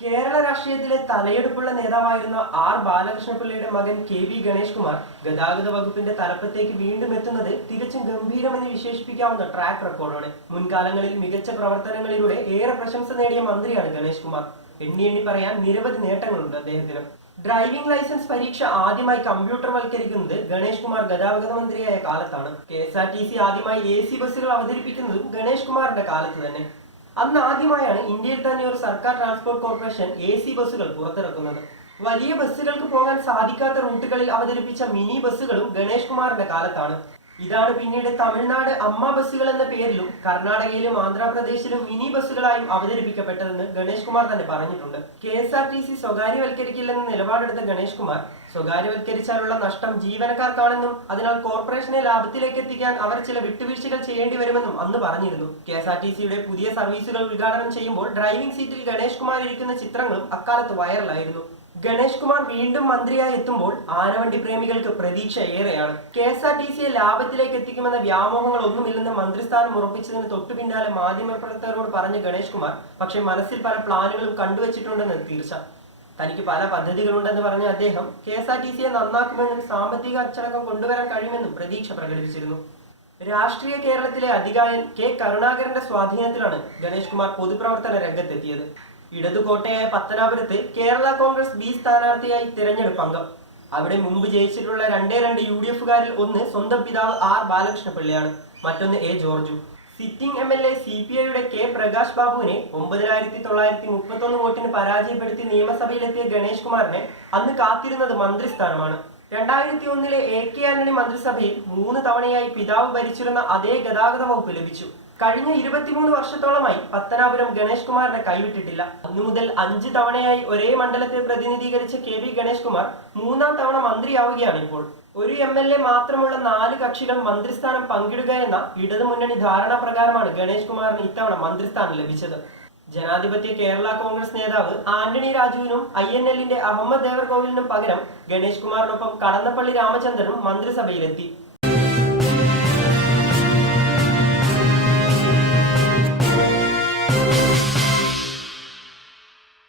കേരള രാഷ്ട്രീയത്തിലെ തലയെടുപ്പുള്ള നേതാവായിരുന്ന ആർ ബാലകൃഷ്ണപിള്ളയുടെ മകൻ കെ.വി. ഗണേഷ് കുമാർ ഗതാഗത വകുപ്പിന്റെ തലപ്പത്തേക്ക് വീണ്ടും എത്തുന്നത് തികച്ചും ഗംഭീരമെന്ന് വിശേഷിപ്പിക്കാവുന്ന ട്രാക്ക് റെക്കോർഡാണ്. മുൻകാലങ്ങളിൽ മികച്ച പ്രവർത്തനങ്ങളിലൂടെ ഏറെ പ്രശംസ നേടിയ മന്ത്രിയാണ് ഗണേഷ് കുമാർ. എണ്ണി എണ്ണി പറയാൻ നിരവധി നേട്ടങ്ങളുണ്ട് അദ്ദേഹത്തിന്. ഡ്രൈവിംഗ് ലൈസൻസ് പരീക്ഷ ആദ്യമായി കമ്പ്യൂട്ടർ വൽക്കരിക്കുന്നത് ഗണേഷ് കുമാർ ഗതാഗത മന്ത്രിയായ കാലത്താണ്. KSRTC ആദ്യമായി AC ബസ്സുകൾ അവതരിപ്പിക്കുന്നതും ഗണേഷ് കുമാറിന്റെ കാലത്ത് തന്നെ. അന്ന് ആദ്യമായാണ് ഇന്ത്യയിൽ തന്നെ ഒരു സർക്കാർ ട്രാൻസ്പോർട്ട് കോർപ്പറേഷൻ AC ബസ്സുകൾ പുറത്തിറക്കുന്നത്. വലിയ ബസ്സുകൾക്ക് പോകാൻ സാധിക്കാത്ത റൂട്ടുകളിൽ അവതരിപ്പിച്ച മിനി ബസ്സുകളും ഗണേഷ് കുമാറിന്റെ കാലത്താണ്. ഇതാണ് പിന്നീട് തമിഴ്നാട് അമ്മ ബസ്സുകൾ എന്ന പേരിലും കർണാടകയിലും ആന്ധ്രാപ്രദേശിലും മിനി ബസ്സുകളായും അവതരിപ്പിക്കപ്പെട്ടതെന്ന് ഗണേഷ് കുമാർ തന്നെ പറഞ്ഞിട്ടുണ്ട്. KSRTC സ്വകാര്യവൽക്കരിക്കില്ലെന്ന് നിലപാടെടുത്ത ഗണേഷ് കുമാർ സ്വകാര്യവൽക്കരിച്ചാലുള്ള നഷ്ടം ജീവനക്കാർക്കാണെന്നും അതിനാൽ കോർപ്പറേഷനെ ലാഭത്തിലേക്ക് എത്തിക്കാൻ അവർ ചില വിട്ടുവീഴ്ചകൾ ചെയ്യേണ്ടി വരുമെന്നും അന്ന് പറഞ്ഞിരുന്നു. KSRTCയുടെ പുതിയ സർവീസുകൾ ഉദ്ഘാടനം ചെയ്യുമ്പോൾ ഡ്രൈവിംഗ് സീറ്റിൽ ഗണേഷ് കുമാർ ഇരിക്കുന്ന ചിത്രങ്ങളും അക്കാലത്ത് വൈറലായിരുന്നു. ഗണേഷ് കുമാർ വീണ്ടും മന്ത്രിയായി എത്തുമ്പോൾ ആനവണ്ടി പ്രേമികൾക്ക് പ്രതീക്ഷ ഏറെയാണ്. KSRTCയെ ലാഭത്തിലേക്ക് എത്തിക്കുമെന്ന വ്യാമോഹങ്ങൾ ഒന്നുമില്ലെന്ന് മന്ത്രിസ്ഥാനം ഉറപ്പിച്ചതിന് തൊട്ടു പിന്നാലെ മാധ്യമപ്രവർത്തകരോട് പറഞ്ഞ ഗണേഷ് കുമാർ പക്ഷേ മനസ്സിൽ പല പ്ലാനുകളും കണ്ടുവച്ചിട്ടുണ്ടെന്ന് തീർച്ച. തനിക്ക് പല പദ്ധതികളുണ്ടെന്ന് പറഞ്ഞ അദ്ദേഹം KSRTCയെ നന്നാക്കുമെന്നും സാമ്പത്തിക അച്ചടക്കം കൊണ്ടുവരാൻ കഴിയുമെന്നും പ്രതീക്ഷ പ്രകടിപ്പിച്ചിരുന്നു. രാഷ്ട്രീയ കേരളത്തിലെ അധികായൻ K. കരുണാകരന്റെ സ്വാധീനത്തിലാണ് ഗണേഷ് കുമാർ പൊതുപ്രവർത്തന രംഗത്തെത്തിയത്. ഇടതുകോട്ടയായ പത്തനാപുരത്ത് കേരള കോൺഗ്രസ് B സ്ഥാനാർത്ഥിയായി തിരഞ്ഞെടുപ്പ് അംഗം. അവിടെ മുമ്പ് ജയിച്ചിട്ടുള്ള രണ്ട് UDF-കാരിൽ ഒന്ന് സ്വന്തം പിതാവ് ആർ ബാലകൃഷ്ണപിള്ളയാണ്, മറ്റൊന്ന് A. ജോർജും. സിറ്റിംഗ് MLA CPIയുടെ K. പ്രകാശ് ബാബുവിനെ 9931 വോട്ടിന് പരാജയപ്പെടുത്തി നിയമസഭയിലെത്തിയ ഗണേഷ് കുമാറിനെ അന്ന് കാത്തിരുന്നത് മന്ത്രിസ്ഥാനമാണ്. 2001-ലെ AK ആന്റണി മന്ത്രിസഭയിൽ 3 തവണയായി പിതാവ് ഭരിച്ചിരുന്ന അതേ ഗതാഗത വകുപ്പ് ലഭിച്ചു. കഴിഞ്ഞ 23 വർഷത്തോളമായി പത്തനാപുരം ഗണേഷ് കുമാറിനെ കൈവിട്ടിട്ടില്ല. അന്നു മുതൽ 5 തവണയായി ഒരേ മണ്ഡലത്തെ പ്രതിനിധീകരിച്ച KV ഗണേഷ് കുമാർ 3-ാം തവണ മന്ത്രിയാവുകയാണ് ഇപ്പോൾ. ഒരു MLA മാത്രമുള്ള 4 കക്ഷികൾ മന്ത്രിസ്ഥാനം പങ്കിടുക എന്ന ഇടതുമുന്നണി ധാരണ പ്രകാരമാണ് ഗണേഷ് കുമാറിന് ഇത്തവണ മന്ത്രിസ്ഥാനം ലഭിച്ചത്. ജനാധിപത്യ കേരള കോൺഗ്രസ് നേതാവ് ആന്റണി രാജുവിനും INL-ന്റെ അഹമ്മദ് ദേവർകോവിലിനും പകരം ഗണേഷ് കുമാറിനൊപ്പം കടന്നപ്പള്ളി രാമചന്ദ്രനും മന്ത്രിസഭയിലെത്തി.